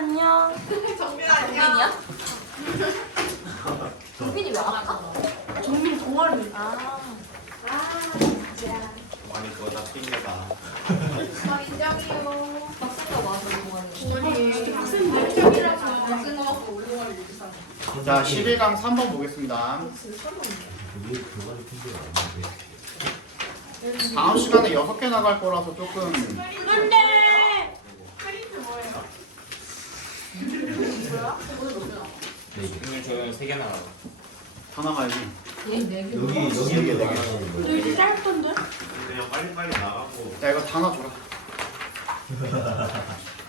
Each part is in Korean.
안녕. 정민 안녕. 정민이야? 정민이 왜 아파? 정민 동아리. 진짜. 많이 그거 다 핑계다. 저 인정해요. 박승가 맞아 동아리. 동아리. 학생들. 인정이라서 박승 거 갖고 우리 동아리 못했어. 자, 11강 3번 보겠습니다. 다음 시간에 6개 나갈 거라서 조금 안돼. 크리트 뭐예요? 형님 저는 3개 나가요. 다 나가야지. 얘네 개. 여기 4개. 너 이렇게 짧던데? 그냥 빨리빨리 나가고. 야, 이거 다 놔줘라.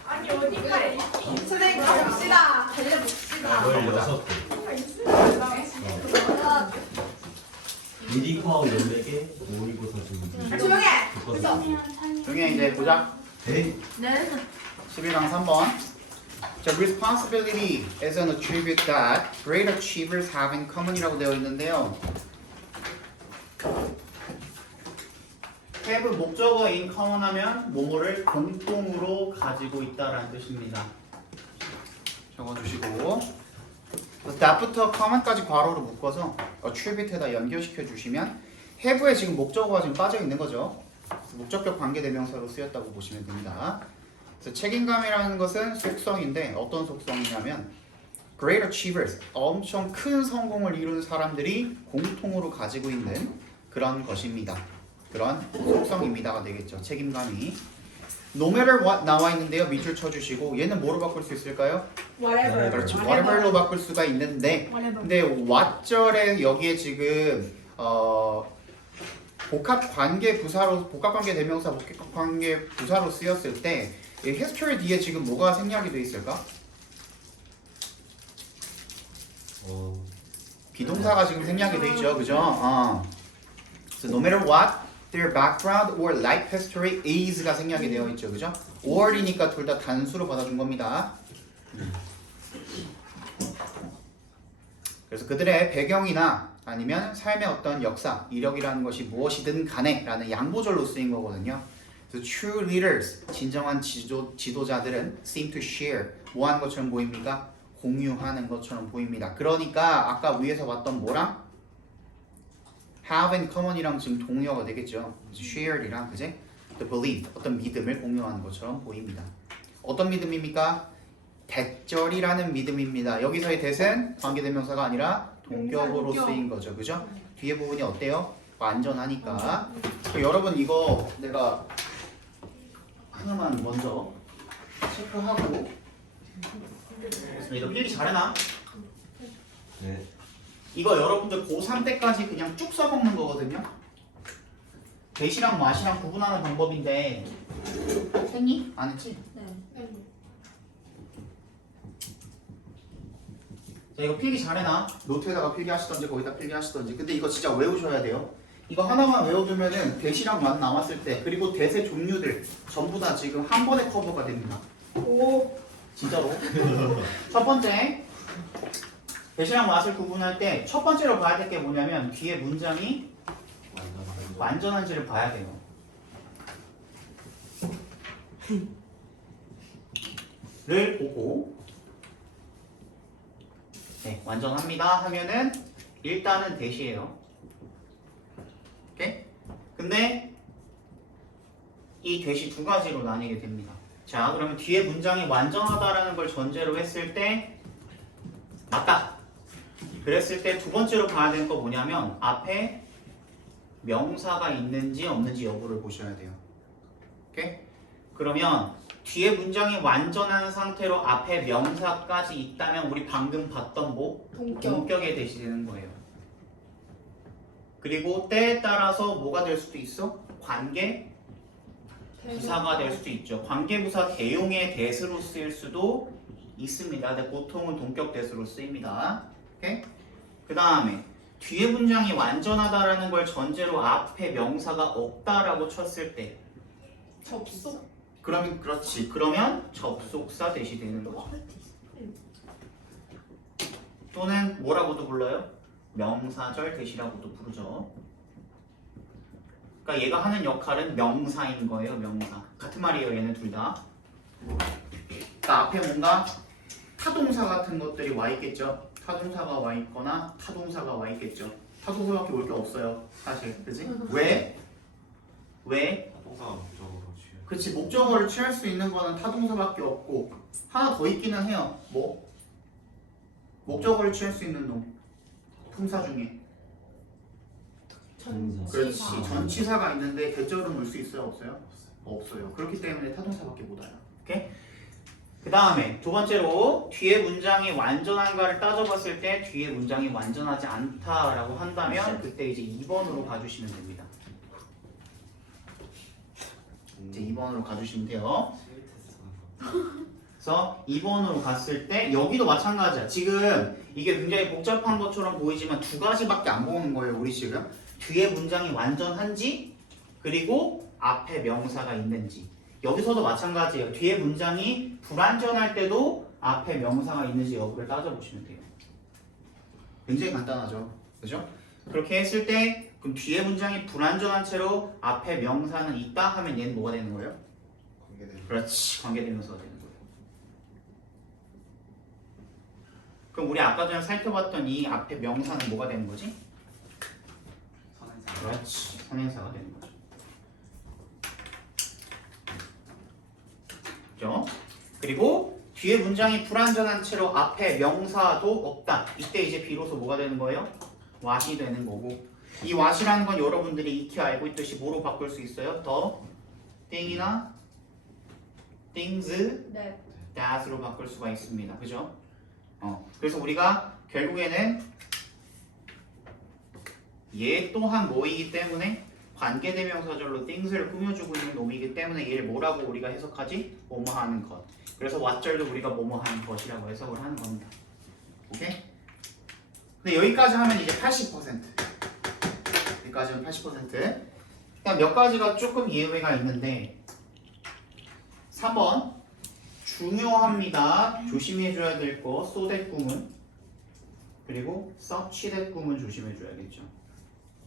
아니 어디까지? 선생님 가봅시다. 달려봅시다. 미디커 14개, 모의고사 준비. 조용해. 그래서 중에 이제 보자. 네. 11강 3번. 자, responsibility is an attribute that great achievers have in common이라고 되어 있는데요. have 목적어 in common 하면 뭐뭐를 공통으로 가지고 있다라는 뜻입니다. 적어주시고 that부터 common까지 괄호로 묶어서 attribute에다 연결시켜 주시면 have에 지금 목적어가 지금 빠져 있는 거죠. 목적격 관계대명사로 쓰였다고 보시면 됩니다. 그래서 책임감이라는 것은 속성인데 어떤 속성이냐면 great achievers, 엄청 큰 성공을 이룬 사람들이 공통으로 가지고 있는 그런 것입니다. 그런 속성입니다가 되겠죠. 책임감이. No matter what 나와 있는데요. 밑줄 쳐주시고 얘는 뭐로 바꿀 수 있을까요? Whatever. 그렇지. whatever로 바꿀 수가 있는데 Whatever. 근데 what절에 여기에 지금 복합관계 부사로 복합관계 대명사 복합관계 부사로 쓰였을 때 이 history 뒤에 지금 뭐가 생략이 돼 있을까? 비동사가 지금 생략이 돼 있죠, 그죠? So no matter what their background or life history is가 생략이 되어 있죠, 그죠? or이니까 둘 다 단수로 받아준 겁니다. 그래서 그들의 배경이나 아니면 삶의 어떤 역사, 이력이라는 것이 무엇이든 간에 라는 양보절로 쓰인 거거든요. 그래서 true leaders, 진정한 지도자들은 seem to share, 뭐 하는 것처럼 보입니까? 공유하는 것처럼 보입니다. 그러니까 아까 위에서 봤던 뭐랑? have in common이랑 지금 동의어가 되겠죠. shared이랑, 그지? the belief, 어떤 믿음을 공유하는 것처럼 보입니다. 어떤 믿음입니까? 대절이라는 믿음입니다. 여기서의 대는 관계대명사가 아니라 동격으로 쓰인 거죠. 그죠? 뒤에 부분이 어때요? 완전하니까. 여러분 이거 내가 하나만 먼저 체크하고 이거 필기 잘해놔. 네. 이거 여러분들 고3 때까지 그냥 쭉 써먹는 거거든요. 대시랑 맛이랑 구분하는 방법인데 했니? 안 했지? 자, 이거 필기 잘해놔. 노트에다가 필기하시던지 거기다 필기하시던지. 근데 이거 진짜 외우셔야 돼요. 이거 하나만 외워두면은 대시랑 맛 나왔을 때 그리고 대세 종류들 전부 다 지금 한 번에 커버가 됩니다. 오. 진짜로. 첫 번째 대시랑 맛을 구분할 때 첫 번째로 봐야 될 게 뭐냐면 뒤에 문장이 완전한지를 봐야 돼요. 를 보고 네, 완전합니다 하면은 일단은 대시예요. 오케이? 근데 이 대시 두 가지로 나뉘게 됩니다. 자, 그러면 뒤에 문장이 완전하다라는 걸 전제로 했을 때 맞다. 그랬을 때 두 번째로 봐야 되는 거 뭐냐면 앞에 명사가 있는지 없는지 여부를 보셔야 돼요. 오케이? 그러면 뒤에 문장이 완전한 상태로 앞에 명사까지 있다면 우리 방금 봤던 뭐? 동격에 대시되는 거예요. 그리고 때에 따라서 뭐가 될 수도 있어? 관계 부사가 될 수도 있죠. 관계부사 대용의 대수로 쓰일 수도 있습니다. 근데 보통은 동격 대수로 쓰입니다. 오케이? 그 다음에 뒤에 문장이 완전하다라는 걸 전제로 앞에 명사가 없다라고 쳤을 때 접속. 그러면 그렇지. 그러면 접속사 대시되는 거죠. 또는 뭐라고도 불러요? 명사절 대시라고도 부르죠. 그러니까 얘가 하는 역할은 명사인 거예요. 명사. 같은 말이에요. 얘네 둘 다. 그러니까 앞에 뭔가 타동사 같은 것들이 와 있겠죠. 타동사가 와 있거나 타동사가 와 있겠죠. 타동사밖에 올 게 없어요. 사실. 그지? 왜? 동사가 목적으로 취해. 그치. 목적어를 취할 수 있는 거는 타동사밖에 없고 하나 더 있기는 해요. 뭐? 목적어를 취할 수 있는 놈. 품사 중에. 전사. 그렇지. 전치사가 있는데 대절은 올 수 있어요? 없어요? 없어요. 그렇기 때문에 타동사밖에 못 와요. 오케이? 그 다음에 두 번째로 뒤에 문장이 완전한가를 따져봤을 때 뒤에 문장이 완전하지 않다라고 한다면 그때 이제 2번으로 가주시면 됩니다. 이제 2번으로 가주시면 돼요. 그래서 2번으로 갔을 때 여기도 마찬가지야. 지금 이게 굉장히 복잡한 것처럼 보이지만 두 가지밖에 안 보는 거예요. 우리 지금 뒤에 문장이 완전한지 그리고 앞에 명사가 있는지. 여기서도 마찬가지예요. 뒤에 문장이 불완전할 때도 앞에 명사가 있는지 여부를 따져보시면 돼요. 굉장히 간단하죠. 그죠? 그렇게 했을 때 그럼 뒤에 문장이 불완전한 채로 앞에 명사는 있다 하면 얘는 뭐가 되는 거예요? 그렇지. 관계대명사가 되는 거예요. 그럼 우리 아까 전에 살펴봤던 이 앞에 명사는 뭐가 되는 거지? 그렇지. 선행사가 되는 거죠. 그죠? 그리고 뒤에 문장이 불완전한 채로 앞에 명사도 없다. 이때 이제 비로소 뭐가 되는 거예요? what이 되는 거고 이 what이라는 건 여러분들이 익히 알고 있듯이 뭐로 바꿀 수 있어요? 더 thing이나 things, 네. that으로 바꿀 수가 있습니다. 그죠? 그래서 우리가 결국에는 얘 또한 뭐이기 때문에 관계대명사절로 things를 꾸며주고 있는 놈이기 때문에 얘를 뭐라고 우리가 해석하지? 뭐뭐 하는 것. 그래서 what절도 우리가 뭐뭐 하는 것이라고 해석을 하는 겁니다. 오케이? 근데 여기까지 하면 이제 80%. 여기까지는 80%. 그냥 몇 가지가 조금 예외가 있는데 3번 중요합니다. 조심해줘야 될 거 so that 구문 그리고 such that 구문 조심해줘야겠죠.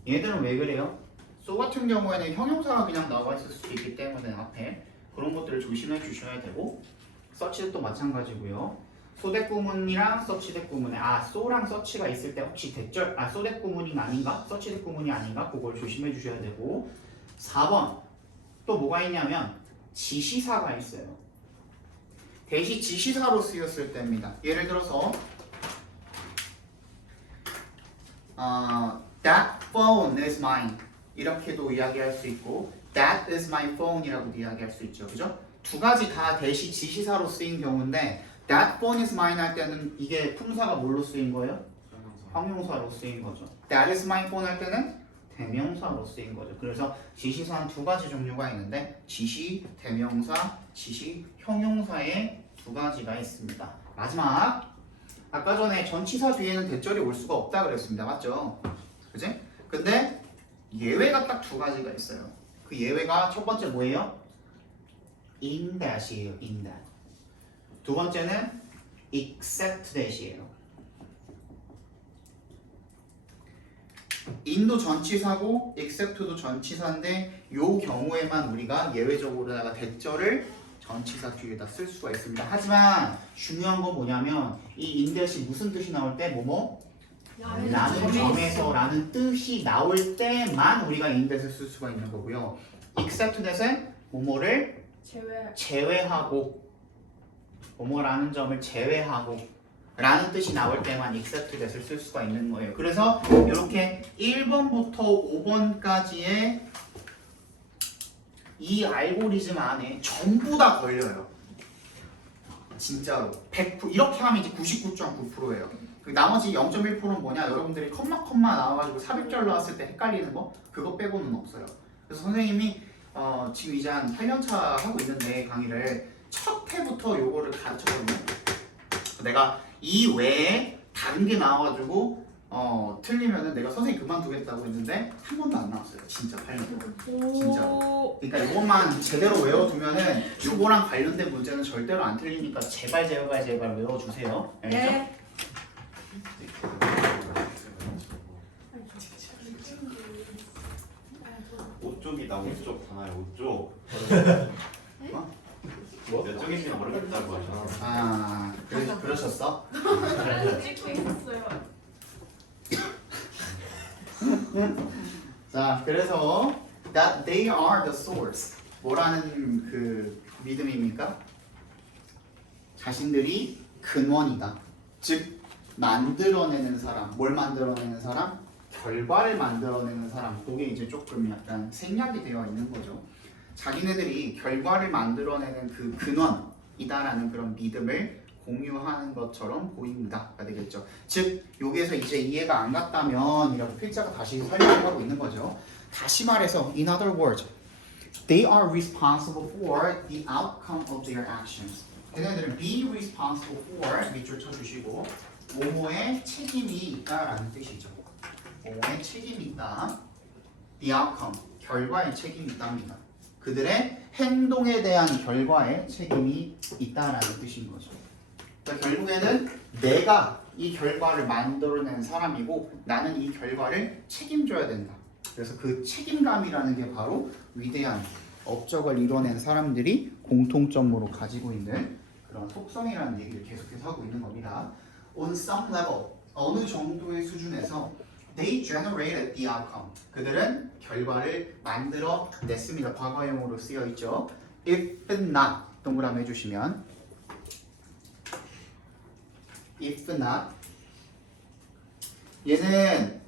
얘들은 왜 그래요? so 같은 경우에는 형용사가 그냥 나와 있을 수도 있기 때문에 앞에 그런 것들을 조심해 주셔야 되고 such that도 마찬가지고요. so that 구문이랑 such that 구문에 so랑 such가 있을 때 혹시 대절 so that 구문이 아닌가? such that 구문이 아닌가? 그걸 조심해 주셔야 되고 4번 또 뭐가 있냐면 지시사가 있어요. 대시 지시사로 쓰였을 때입니다. 예를 들어서 That phone is mine 이렇게도 이야기할 수 있고 That is my phone이라고도 이야기할 수 있죠. 그죠? 두 가지 다 대시 지시사로 쓰인 경우인데 That phone is mine 할 때는 이게 품사가 뭘로 쓰인 거예요? 형용사로 쓰인 거죠. That is my phone 할 때는 대명사로 쓰인 거죠. 그래서 지시사는 두 가지 종류가 있는데 지시 대명사, 지시 형용사의 두 가지가 있습니다. 마지막 아까 전에 전치사 뒤에는 대절이 올 수가 없다 그랬습니다. 맞죠? 그지? 근데 예외가 딱 두 가지가 있어요. 그 예외가 첫 번째 뭐예요? in that이에요. in that. 두 번째는 except that이에요. in도 전치사고 except도 전치사인데 요 경우에만 우리가 예외적으로다가 대절을 전치사 뒤에다 쓸 수가 있습니다. 하지만 중요한 건 뭐냐면 이 in that이 무슨 뜻이 나올 때 뭐뭐? 라는 점에서 라는 뜻이 나올 때만 우리가 in that을 쓸 수가 있는 거고요. except that은 뭐뭐를 제외하고 뭐뭐라는 점을 제외하고 라는 뜻이 나올 때만 except that을 쓸 수가 있는 거예요. 그래서 이렇게 1번부터 5번까지의 이 알고리즘 안에 전부 다 걸려요. 진짜로 100% 이렇게 하면 이제 99.9%예요. 그 나머지 0.1%는 뭐냐? 여러분들이 컴마 나와가지고 삽입절 나왔을 때 헷갈리는 거 그거 빼고는 없어요. 그래서 선생님이 지금 이제 한 8년차 하고 있는데 강의를 첫 해부터 요거를 가르쳤거든요. 내가 이 외에 다른 게 나와가지고 틀리면은 내가 선생님 그만두겠다고 했는데 한 번도 안 나왔어요. 진짜 8년 진짜로. 그러니까 이것만 제대로 외워두면은 요거랑 관련된 문제는 절대로 안 틀리니까 제발 외워주세요. 알겠죠? 네. 옷쪽이다. 옷쪽 하나요. 옷쪽. 몇 쪽인지 모르겠다고 하셔서. 아, 그러셨어? 그래서 찍고 있었어요. 자, 그래서 that they are the source. 뭐라는 그 믿음입니까? 자신들이 근원이다. 즉 만들어내는 사람. 뭘 만들어내는 사람? 결과를 만들어내는 사람. 그게 이제 조금 약간 생략이 되어 있는 거죠. 자기네들이 결과를 만들어내는 그 근원이다라는 그런 믿음을 공유하는 것처럼 보입니다가 되겠죠. 즉 여기에서 이제 이해가 안 갔다면 이라고 필자가 다시 설명을 하고 있는 거죠. 다시 말해서 in other words, they are responsible for the outcome of their actions. 걔네들은 be responsible for 밑줄 쳐주시고 뭐뭐에 책임이 있다라는 뜻이죠. 뭐뭐에 책임이 있다. the outcome, 결과에 책임이 있답니다. 그들의 행동에 대한 결과에 책임이 있다라는 뜻인 거죠. 그러니까 결국에는 내가 이 결과를 만들어낸 사람이고 나는 이 결과를 책임져야 된다. 그래서 그 책임감이라는 게 바로 위대한 업적을 이뤄낸 사람들이 공통점으로 가지고 있는 그런 속성이라는 얘기를 계속해서 하고 있는 겁니다. On some level, 어느 정도의 수준에서 they generated the outcome. 그들은 결과를 만들어 냈습니다. 과거형으로 쓰여 있죠. If not, 동그라미 해주시면 if not, 얘는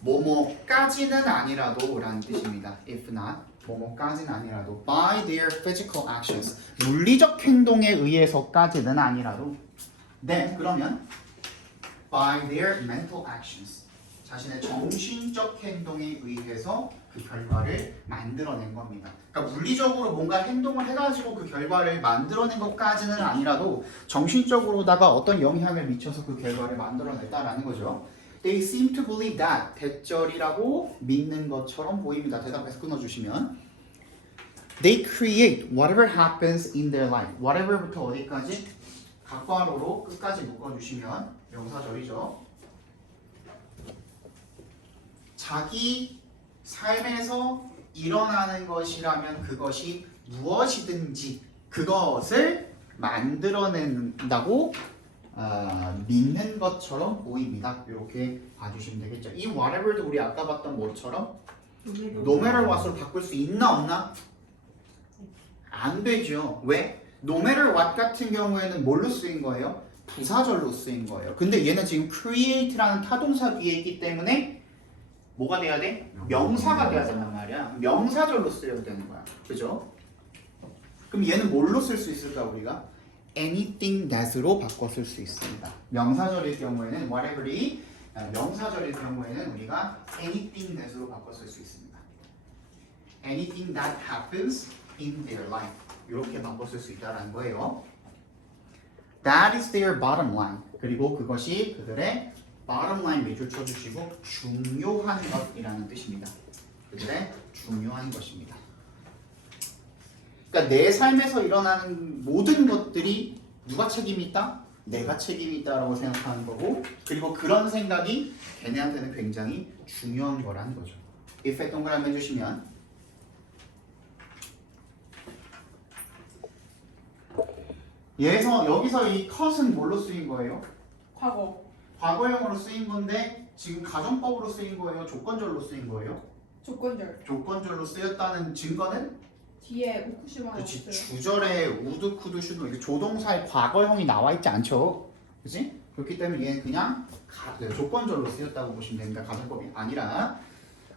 뭐뭐까지는 아니라도 라는 뜻입니다. If not, 뭐뭐까지는 아니라도 by their physical actions, 물리적 행동에 의해서까지는 아니라도 then, 그러면 by their mental actions, 자신의 정신적 행동에 의해서 그 결과를 만들어낸 겁니다. 그러니까 물리적으로 뭔가 행동을 해가지고 그 결과를 만들어낸 것까지는 아니라도 정신적으로다가 어떤 영향을 미쳐서 그 결과를 만들어냈다라는 거죠. They seem to believe that, 대절이라고 믿는 것처럼 보입니다. 대답해서 끊어주시면 They create whatever happens in their life. whatever부터 어디까지? 각괄호로 끝까지 묶어주시면 명사절이죠. 자기 삶에서 일어나는 것이라면 그것이 무엇이든지 그것을 만들어낸다고 믿는 것처럼 보입니다. 이렇게 봐주시면 되겠죠. 이 whatever도 우리 아까 봤던 뭐처럼 no matter what으로 바꿀 수 있나 없나? 안 되죠. 왜? no matter what 같은 경우에는 뭘로 쓰인 거예요? 부사절로 쓰인 거예요. 근데 얘는 지금 create라는 타동사 뒤에 있기 때문에 뭐가 돼야 돼? 명사가 돼야 된단 말이야. 명사절로 쓰여야 되는 거야. 그죠? 그럼 얘는 뭘로 쓸 수 있을까 우리가? anything that으로 바꿔 쓸 수 있습니다. 명사절일 경우에는 whatever이 명사절일 경우에는 우리가 anything that으로 바꿔 쓸 수 있습니다. anything that happens in their life 이렇게 바꿔 쓸 수 있다는 거예요. That is their bottom line. 그리고 그것이 그들의 bottom line 밑줄 쳐주시고 중요한 것이라는 뜻입니다. 그들의 중요한 것입니다. 그러니까 내 삶에서 일어나는 모든 것들이 누가 책임이 있다? 내가 책임이 있다라고 생각하는 거고 그리고 그런 생각이 걔네한테는 굉장히 중요한 거라는 거죠. if에 동그라미 해주시면 여기서 이 cut은 뭘로 쓰인 거예요? 과거. 과거형으로 쓰인 건데 지금 가정법으로 쓰인 거예요? 조건절로 쓰인 거예요? 조건절. 조건절로 쓰였다는 증거는? 뒤에 우쿠시마가 그렇지. 없어요. 주절에 우드, 쿠드, 슈드 이게 조동사의 과거형이 나와 있지 않죠? 그렇지? 그렇기 때문에 얘는 그냥 조건절로 쓰였다고 보시면 됩니다. 가정법이 아니라.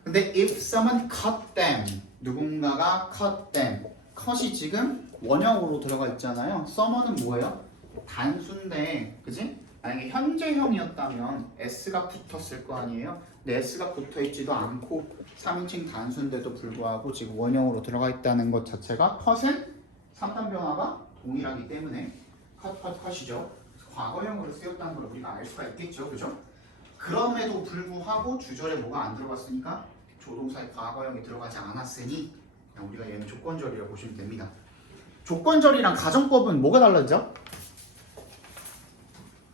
근데 if someone cut them, 누군가가 cut them, cut이 지금 원형으로 들어가 있잖아요. someone은 뭐예요? 단수인데, 그지? 만약에 현재형이었다면 s가 붙었을 거 아니에요? 근데 s가 붙어있지도 않고 3인칭 단수인데도 불구하고 지금 원형으로 들어가 있다는 것 자체가 cut은 3단 변화가 동일하기 때문에 cut이죠. 과거형으로 쓰였다는 걸 우리가 알 수가 있겠죠, 그죠? 그럼에도 불구하고 주절에 뭐가 안 들어갔으니까 조동사의 과거형이 들어가지 않았으니 그냥 우리가 얘는 조건절이라고 보시면 됩니다. 조건절이랑 가정법은 뭐가 달라져?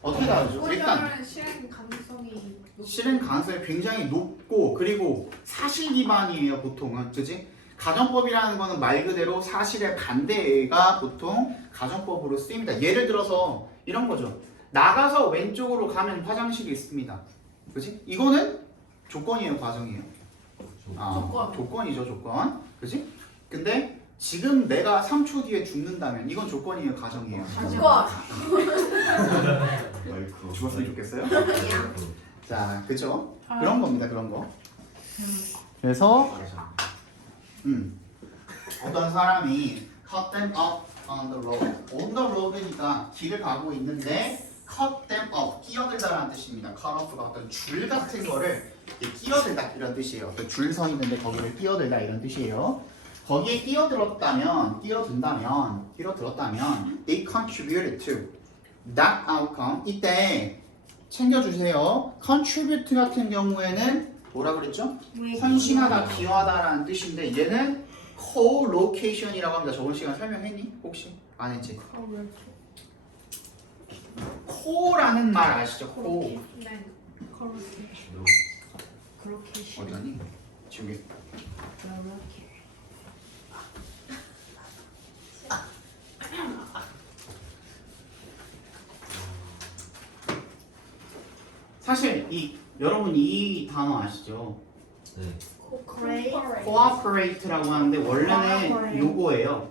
어떻게 다르죠? 일단 실행 가능성이 실행 가능성이 굉장히 높고 그리고 사실 기반이에요 보통은, 그지? 가정법이라는 거는 말 그대로 사실의 반대가 보통 가정법으로 쓰입니다. 예를 들어서 이런 거죠. 나가서 왼쪽으로 가면 화장실이 있습니다. 그지? 이거는 조건이에요, 과정이에요? 조건. 조건이죠, 조건. 그지? 근데 지금 내가 3초 뒤에 죽는다면 이건 조건이에요, 가정이에요? 조건. 마이크. 죽었으면 좋겠어요? 자, 그죠? 그런 겁니다, 그런 거. 그래서 어떤 사람이 cut them up on the road. on the road니까 길을 가고 있는데 cut them up, 끼어들다라는 뜻입니다. cut off가 어떤 줄 같은 거를 끼어들다 이런 뜻이에요. 어떤 줄 서 있는데 거기를 끼어들다 이런 뜻이에요. 거기에 끼어들었다면 they contributed to that outcome. 이때 챙겨주세요. contribute 같은 경우에는 뭐라 그랬죠? 헌신하다, 기여하다라는 뜻인데 얘는 co-location이라고 합니다. 저번 시간 설명했니? 혹시? 안 했지? co라는 말 아시죠? co. 네. 그렇게 싫어. 어디 갔니? 저기. 그렇게. 사실 여러분 이 단어 아시죠? 네. cooperate라고 하는데 원래는 요거예요.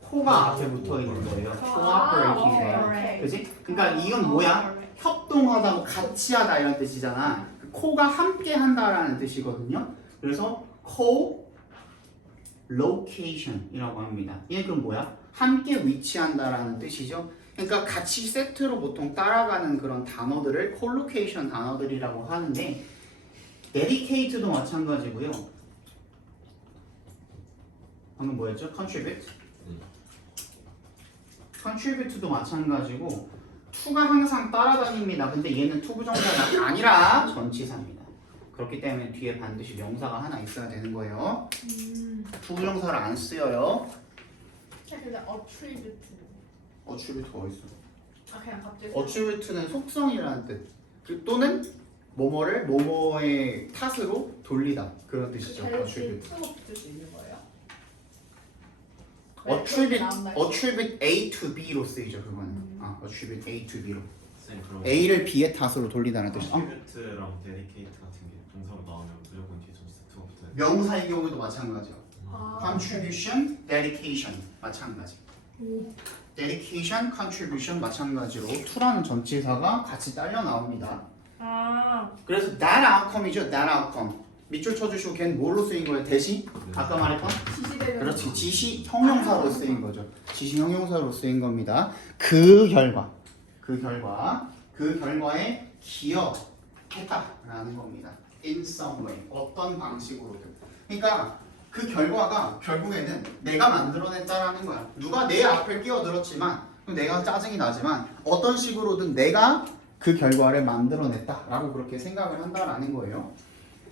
코가 앞에 붙어 있는 거예요. cooperate이에요. 그지? 그러니까 이건 뭐야? 협동하다, 뭐 같이 하다 이런 뜻이잖아. 코가 함께 한다라는 뜻이거든요. 그래서 co-location이라고 합니다. 얘는 그럼 뭐야? 함께 위치한다라는 뜻이죠. 그러니까 같이 세트로 보통 따라가는 그런 단어들을 콜로케이션 단어들이라고 하는데 dedicate도 마찬가지고요. 방금 뭐였죠? contribute? contribute도 마찬가지고 to가 항상 따라다닙니다. 근데 얘는 투부정사가 아니라 전치사입니다. 그렇기 때문에 뒤에 반드시 명사가 하나 있어야 되는 거예요. 투부정사를 안 쓰여요. 근데 attribute. attribute 어디 있어? 아 그냥 갑자기. attribute는 속성이라는 뜻. 또는 뭐뭐를 뭐뭐의 탓으로 돌리다 그런 뜻이죠. attribute. 붙일 수 있는 거예요? attribute A to B로 쓰이죠. 그거는. attribute A to B로. 쌤 그럼 A를 B의 탓으로 돌리다는 뜻이죠. 컨트리뷰트랑 데디케이트 같은 게 동사로 나오면 무조건 뒤에 좀 세트가 붙어야 돼. 명사의 경우에도 마찬가지요. contribution, dedication 마찬가지. dedication, contribution 마찬가지로 to라는 전치사가 같이 딸려 나옵니다. 그래서 that outcome이죠. that outcome. 밑줄 쳐주시고 걔는 뭘로 쓰인 거예요? 대시? 아까 말했던? 지시되는. 그렇지. 지시 형용사로 쓰인 거죠. 지시 형용사로 쓰인 겁니다. 그 결과에 기여했다라는 겁니다. in some way. 어떤 방식으로든. 그러니까 그 결과가 결국에는 내가 만들어냈다라는 거야. 누가 내 앞을 끼어들었지만 내가 짜증이 나지만 어떤 식으로든 내가 그 결과를 만들어냈다라고 그렇게 생각을 한다라는 거예요.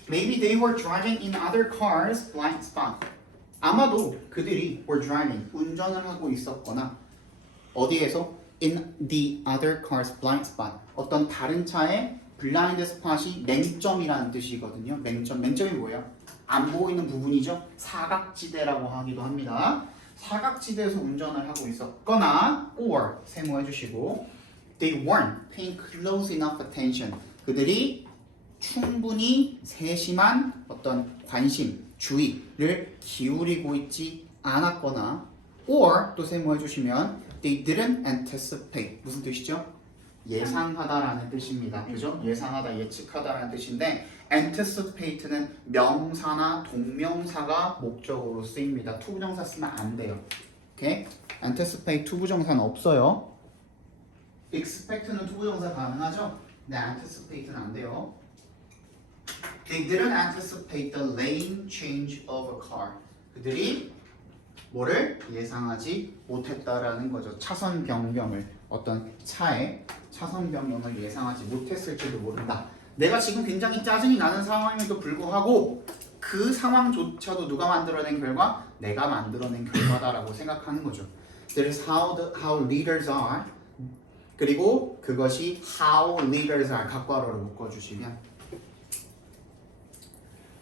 Maybe they were driving in other cars blind spot. 아마도 그들이 were driving, 운전을 하고 있었거나 어디에서? in the other cars blind spot. 어떤 다른 차의 블라인드 스팟이 맹점이라는 뜻이거든요. 맹점이 뭐예요? 안 보이는 부분이죠. 사각지대라고 하기도 합니다. 사각지대에서 운전을 하고 있었거나 or 세모해 주시고 they weren't paying close enough attention. 그들이 충분히 세심한 어떤 관심, 주의를 기울이고 있지 않았거나 or 또 세모해 주시면 they didn't anticipate. 무슨 뜻이죠? 예상하다라는 뜻입니다. 그죠? 예상하다, 예측하다라는 뜻인데 anticipate는 명사나 동명사가 목적으로 쓰입니다. 투부정사 쓰면 안 돼요. 오케이? anticipate 투부정사는 없어요. expect는 투부정사 가능하죠? 근데 anticipate는 안 돼요. They didn't anticipate the lane change of a car. 그들이 뭐를 예상하지 못했다라는 거죠. 차선 변경을 어떤 차의 차선 변경을 예상하지 못했을지도 모른다. 내가 지금 굉장히 짜증이 나는 상황임에도 불구하고 그 상황조차도 누가 만들어낸 결과? 내가 만들어낸 결과다라고 생각하는 거죠. That is how leaders are. 그리고 그것이 how leaders are 각괄호를 묶어주시면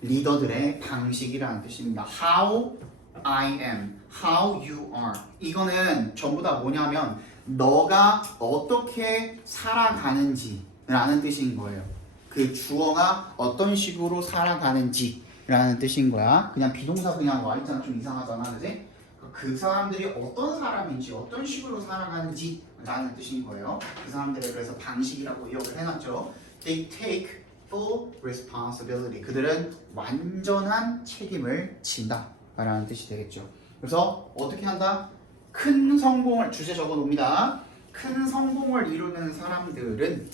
리더들의 방식이라는 뜻입니다. How I am, how you are. 이거는 전부 다 뭐냐면 너가 어떻게 살아가는지라는 뜻인 거예요. 그 주어가 어떤 식으로 살아가는지라는 뜻인 거야. 그냥 비동사 그냥 와 있잖아. 좀 이상하잖아, 그지? 그 사람들이 어떤 사람인지 어떤 식으로 살아가는지라는 뜻인 거예요. 그 사람들의 그래서 방식이라고 기억을 해놨죠. They take full responsibility. 그들은 완전한 책임을 진다 라는 뜻이 되겠죠. 그래서 어떻게 한다? 큰 성공을 주제 적어 놓습니다. 큰 성공을 이루는 사람들은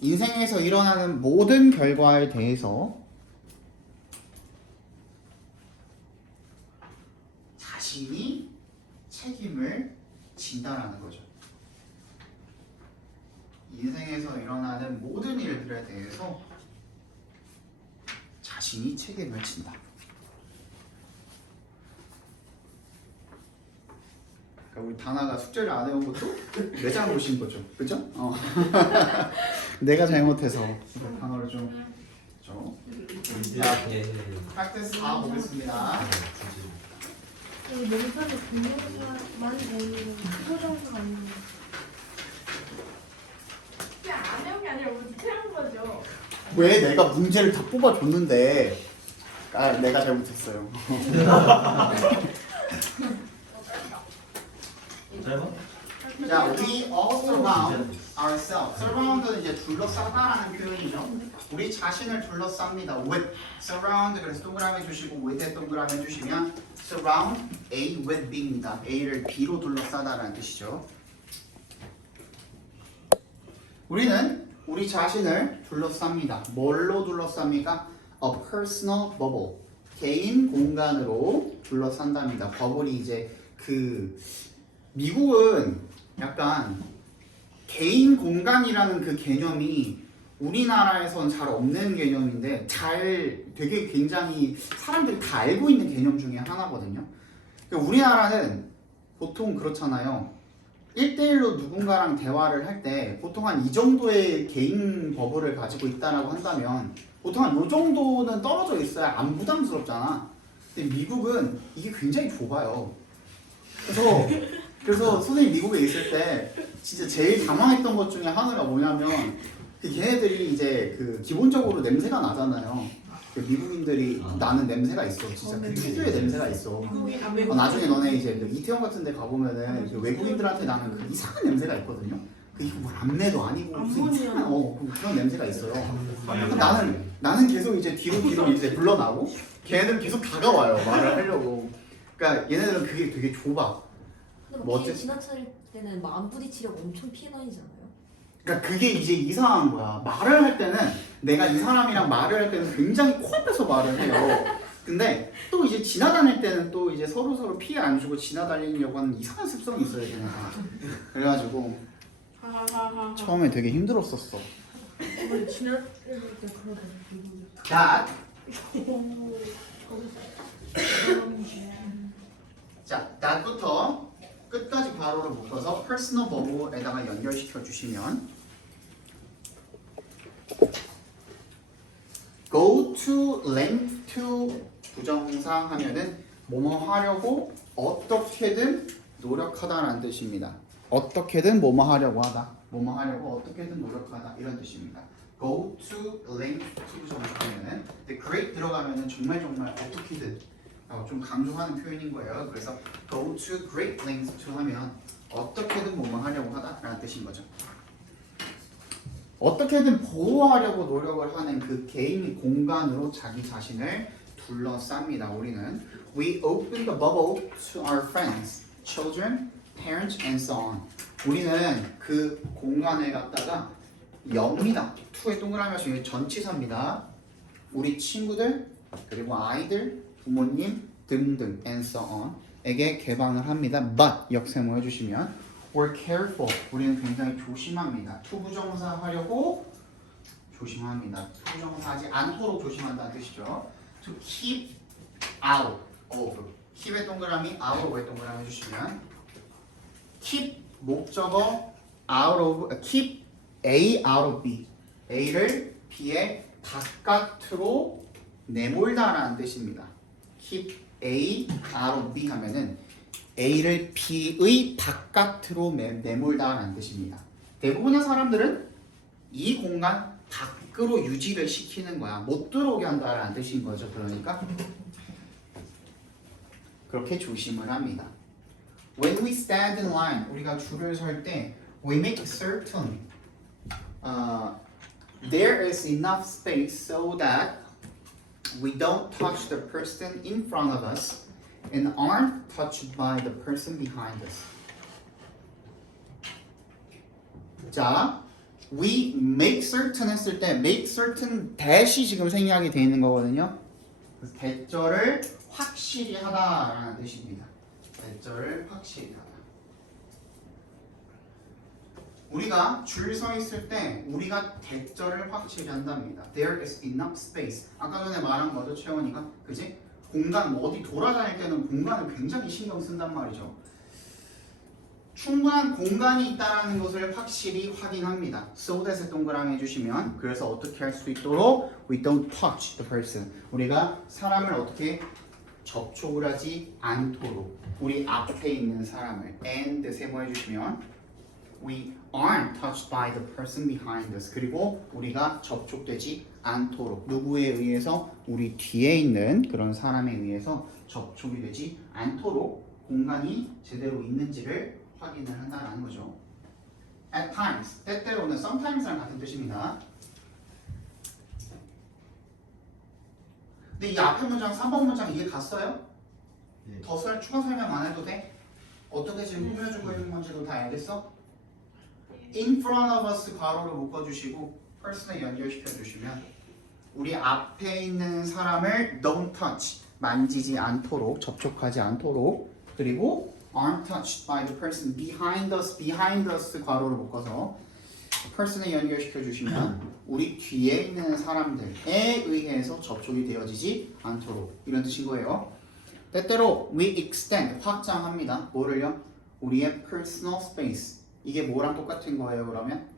인생에서 일어나는 모든 결과에 대해서 자신이 책임을 진다라는 거죠. 인생에서 일어나는 모든 일들에 대해서 자신이 책임을 진다. 그러니까 우리 다나가 숙제를 안 해온 것도 내 잘못인 거죠, 그죠? 내가 잘못해서 그 단어를 좀 practice 다 보겠습니다. 여기 멘탈에 동영상만 보이는 표정상 아니에요. 그냥 안 해온 게 아니라 우리 태운 거죠. 왜 내가 문제를 다 뽑아줬는데 내가 잘못했어요. 자, we all surround ourselves. surround는 이제 둘러싸다라는 표현이죠. 우리 자신을 둘러쌉니다. with surround 그래서 동그라미 주시고 with에 동그라미 주시면 surround A with B입니다. A를 B로 둘러싸다라는 뜻이죠. 우리는 우리 자신을 둘러쌉니다. 뭘로 둘러쌉니까? A personal bubble. 개인 공간으로 둘러싼답니다. 버블이 이제 그 미국은 약간 개인 공간이라는 그 개념이 우리나라에선 잘 없는 개념인데 되게 굉장히 사람들이 다 알고 있는 개념 중에 하나거든요. 그러니까 우리나라는 보통 그렇잖아요. 1대1로 누군가랑 대화를 할 때 보통 한 이 정도의 개인 버블을 가지고 있다라고 한다면 보통 한 이 정도는 떨어져 있어야 안 부담스럽잖아. 근데 미국은 이게 굉장히 좁아요. 그래서 선생님 미국에 있을 때 진짜 제일 당황했던 것 중에 하나가 뭐냐면 그 걔네들이 이제 그 기본적으로 냄새가 나잖아요. 그 미국인들이 나는 냄새가 있어. 진짜 그 특유의 냄새가 있어. 나중에 너네 이제 그 이태원 같은 데 가보면은 그 외국인들한테 나는 그 이상한 냄새가 있거든요. 그 이거 뭐 암내도 아니고 무슨 이상한 그런 냄새가 있어요. 나는 계속 이제 뒤로 이제 불러나고 걔네들은 계속 다가와요. 말을 하려고. 그러니까 얘네들은 그게 되게 좁아. 근데 뭐 뭐 길 어째- 지나칠 때는 막 안 부딪히려고 엄청 피해 다니잖아요. 그러니까 그게 이제 이상한 거야. 말을 할 때는 내가 이 사람이랑 말을 할 때는 굉장히 코앞에서 말을 해요. 근데 또 이제 지나다닐 때는 또 이제 서로 피해 안 주고 지나다니려고 하는 이상한 습성이 있어요, 걔네가. 그래가지고 처음에 되게 힘들었었어. 원래 지나칠 때 그러더라고요. That 자, that부터 끝까지 괄호를 묶어서 personal bubble에다가 연결시켜 주시면 go to length to 부정사 하면은 뭐뭐 하려고 어떻게든 노력하다라는 뜻입니다. 어떻게든 뭐뭐 하려고 하다. 뭐뭐 하려고 어떻게든 노력하다 이런 뜻입니다. go to length to 부정사 하면은 근데 great 들어가면은 정말 어떻게든 좀 강조하는 표현인 거예요. 그래서 go to great lengths to 하면 어떻게든 뭐뭐 하려고 하다라는 뜻인 거죠. 어떻게든 보호하려고 노력을 하는 그 개인 공간으로 자기 자신을 둘러쌉니다. 우리는 we open the bubble to our friends, children, parents, and so on. 우리는 그 공간에 갖다가 엽니다. to에 동그라미 하시면 전치사입니다. 우리 친구들 그리고 아이들 부모님 등등 and so on 에게 개방을 합니다. But 역세모 해주시면 we're careful 우리는 굉장히 조심합니다. to 부정사 하려고 조심합니다. to 부정사 하지 않도록 조심한다는 뜻이죠. to keep out of keep의 동그라미 out of의 동그라미 해주시면 keep 목적어 out of keep A out of B A를 B의 바깥으로 내몰다라는 뜻입니다. keep A out of B 하면은 A를 B의 바깥으로 내몰다라는 뜻입니다. 대부분의 사람들은 이 공간 밖으로 유지를 시키는 거야. 못 들어오게 한다라는 뜻인 거죠. 그러니까 그렇게 조심을 합니다. When we stand in line, 우리가 줄을 설 때 we make certain there is enough space so that we don't touch the person in front of us and aren't touched by the person behind us. 자, we make certain 했을 때 make certain that이 지금 생략이 되어 있는 거거든요. 그래서 대절을 확실히 하다라는 뜻입니다. 대절을 확실히 하다. 우리가 줄 서 있을 때 우리가 대절을 확실히 한답니다. There is enough space. 아까 전에 말한 거죠, 채원이가. 그지? 공간, 뭐 어디 돌아다닐 때는 공간을 굉장히 신경 쓴단 말이죠. 충분한 공간이 있다는 것을 확실히 확인합니다. So that에 동그라미 해주시면 그래서 어떻게 할 수 있도록 we don't touch the person. 우리가 사람을 어떻게 접촉을 하지 않도록 우리 앞에 있는 사람을 and 세모해 주시면 we aren't touched by the person behind us. 그리고 우리가 접촉되지 않도록 누구에 의해서 우리 뒤에 있는 그런 사람에 의해서 접촉이 되지 않도록 공간이 제대로 있는지를 확인을 한다는 거죠. At times, 때때로는 sometimes랑 같은 뜻입니다. 근데 이 앞에 문장 3번 문장 이해 갔어요? 네. 더 추가 설명 안 해도 돼? 어떻게 지금 꾸며주고 있는 건지도 다 알겠어? In front of us 괄호를 묶어주시고 person에 연결시켜 주시면 우리 앞에 있는 사람을 don't touch 만지지 않도록 접촉하지 않도록 그리고 aren't touched by the person behind us 괄호를 묶어서 person에 연결시켜 주시면 우리 뒤에 있는 사람들에 의해서 접촉이 되어지지 않도록 이런 뜻인 거예요. 때때로 we extend 확장합니다. 뭐를요? 우리의 personal space. 이게 뭐랑 똑같은 거예요, 그러면?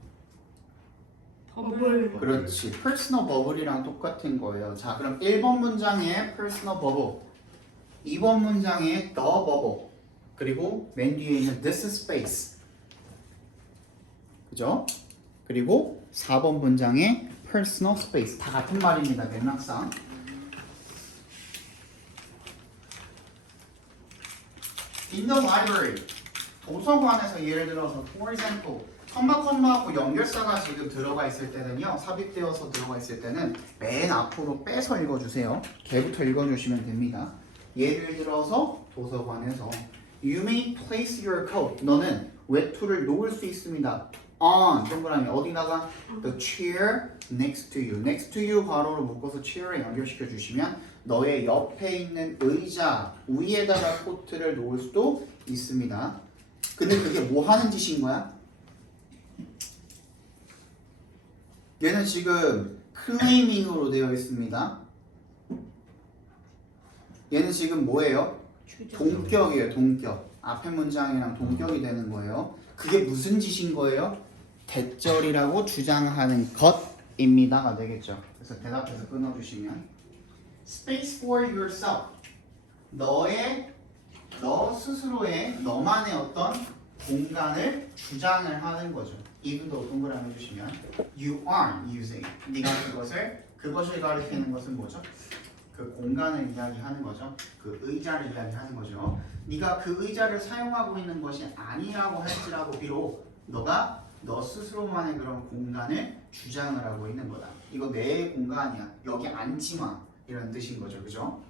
버블. 그렇지. personal bubble이랑 똑같은 거예요. 자, 그럼 1번 문장에 personal bubble, 2번 문장에 the bubble, 그리고 맨 뒤에 있는 this space. 그죠? 그리고 4번 문장에 personal space. 다 같은 말입니다, 맥락상. In the library. 도서관에서 예를 들어서 for example 컴마하고 연결사가 지금 들어가 있을 때는요, 삽입되어서 들어가 있을 때는 맨 앞으로 빼서 읽어주세요. 걔부터 읽어주시면 됩니다. 예를 들어서 도서관에서 You may place your coat. 너는 외투를 놓을 수 있습니다. On 동그라미 어디다가 the chair next to you. next to you 괄호를 묶어서 chair에 연결시켜 주시면 너의 옆에 있는 의자 위에다가 코트를 놓을 수도 있습니다. 근데 그게 뭐 하는 짓인 거야? 얘는 지금 클레이밍으로 되어 있습니다. 얘는 지금 뭐예요? 동격이에요. 동격. 앞에 문장이랑 동격이 되는 거예요. 그게 무슨 짓인 거예요? 대절이라고 주장하는 것입니다가 되겠죠. 그래서 대답해서 끊어주시면 Space for yourself. 너 스스로의 너만의 어떤 공간을 주장을 하는 거죠. 이분도 동그라미 해주시면 You are using. 네가 그것을 가리키는 것은 뭐죠? 그 공간을 이야기하는 거죠. 그 의자를 이야기하는 거죠. 네가 그 의자를 사용하고 있는 것이 아니라고 할지라도 비록 너가 너 스스로만의 그런 공간을 주장을 하고 있는 거다. 이거 내 공간이야. 여기 앉지 마. 이런 뜻인 거죠. 그죠?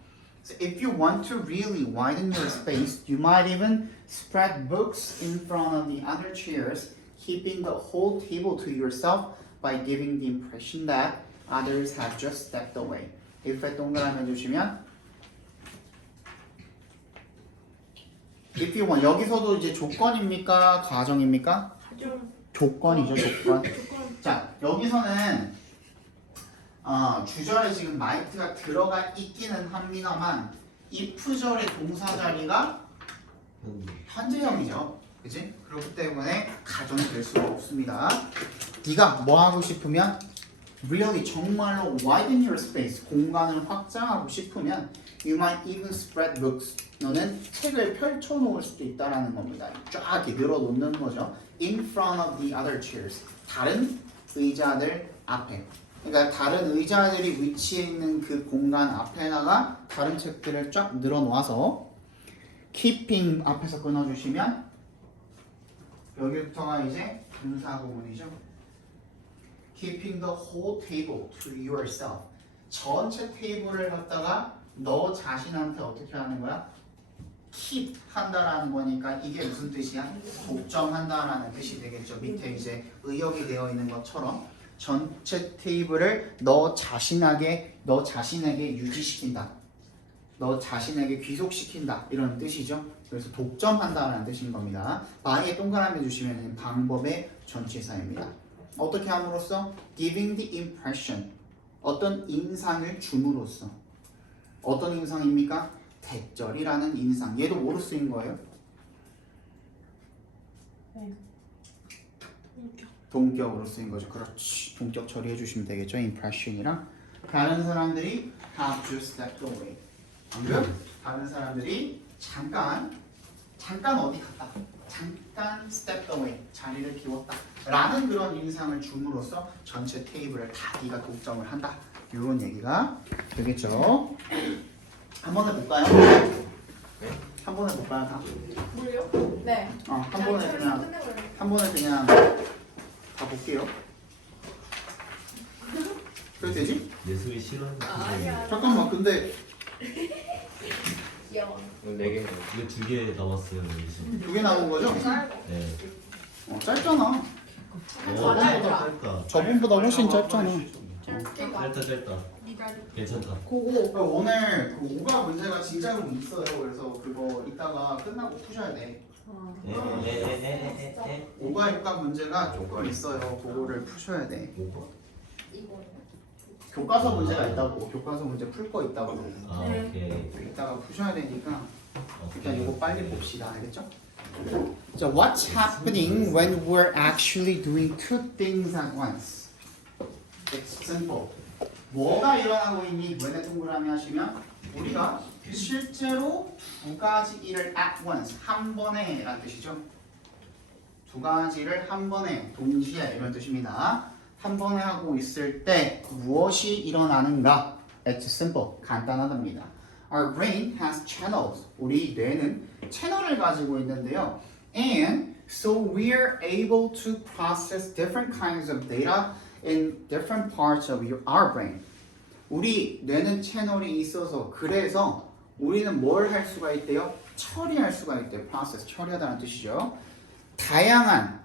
So if you want to really widen your space, you might even spread books in front of the other chairs, keeping the whole table to yourself by giving the impression that others have just stepped away. if에 동그라미 해주시면 if you want 여기서도 이제 조건입니까? 가정입니까? 조건이죠. 조건. 자 여기서는 주절에 지금 might가 들어가 있기는 합니다만 if절의 동사 자리가 현재형이죠. 그치? 그렇기 때문에 가정이 될 수가 없습니다. 네가 뭐 하고 싶으면 really 정말로 widen your space 공간을 확장하고 싶으면 you might even spread books 너는 책을 펼쳐놓을 수도 있다라는 겁니다. 쫙 이렇게 늘어놓는 거죠. in front of the other chairs 다른 의자들 앞에 그러니까 다른 의자들이 위치해 있는 그 공간 앞에다가 다른 책들을 쫙 늘어놓아서 keeping 앞에서 끊어주시면 여기부터가 이제 분사 부분이죠. keeping the whole table to yourself. 전체 테이블을 갖다가 너 자신한테 어떻게 하는 거야? keep 한다라는 거니까 이게 무슨 뜻이야? 독점한다라는 뜻이 되겠죠. 밑에 이제 의역이 되어 있는 것처럼 전체 테이블을 너 자신에게 유지시킨다. 너 자신에게 귀속시킨다 이런 뜻이죠. 그래서 독점한다라는 뜻인 겁니다. by에 동그라미 주시면 방법의 전치사입니다. 어떻게 함으로써? giving the impression 어떤 인상을 줌으로써 어떤 인상입니까? 대절이라는 인상. 얘도 뭐로 쓰인 거예요? 동격으로 쓰인 거죠. 그렇지. 동격 처리해 주시면 되겠죠. impression이랑 다른 사람들이 have just stepped away. 방금 다른 사람들이 잠깐 어디 갔다. 잠깐 stepped away. 자리를 비웠다. 라는 그런 인상을 줌으로써 전체 테이블을 다 네가 독점을 한다. 이런 얘기가 되겠죠. 한번 해볼까요? 네? 한번 해볼까요? 다? 뭘요? 네. 한 번에 그냥 끝내버려요. 한 번에 그냥 다 볼게요. 그래도 되지? 예술이 싫어하는 아니야. 잠깐만 근데 귀여워. 오늘 4개인 거. 이게 2개 남았어요 예술. 2개 남은 거죠? 네. 짧잖아. 저번보다 짧다. 저번보다 훨씬 짧잖아. 짧다. 괜찮다. 그러니까 오늘 그 5가 문제가 진짜로 있어요. 그래서 그거 이따가 끝나고 푸셔야 돼. 에. 5가 6가 문제가 조금 있어요. 그거를 푸셔야 돼. 뭐가? 교과서 문제가 있다고. 교과서 문제 풀 거 있다고. 아 오케이. 이따가 푸셔야 되니까 일단 오케이. 이거 빨리 봅시다. 알겠죠? So what's happening when we're actually doing two things at once? It's simple. 뭐가 일어나고 있니? when에 동그라미 하시면 우리가 실제로 두 가지 일을 at once 한 번에 라는 뜻이죠. 두 가지를 한 번에 동시에 이런 뜻입니다. 한 번에 하고 있을 때 무엇이 일어나는가? It's simple. 간단하답니다. Our brain has channels. 우리 뇌는 채널을 가지고 있는데요. And so we're able to process different kinds of data in different parts of our brain. 우리 뇌는 채널이 있어서 그래서 우리는 뭘 할 수가 있대요? 처리할 수가 있대요. process, 처리하다는 뜻이죠. 다양한,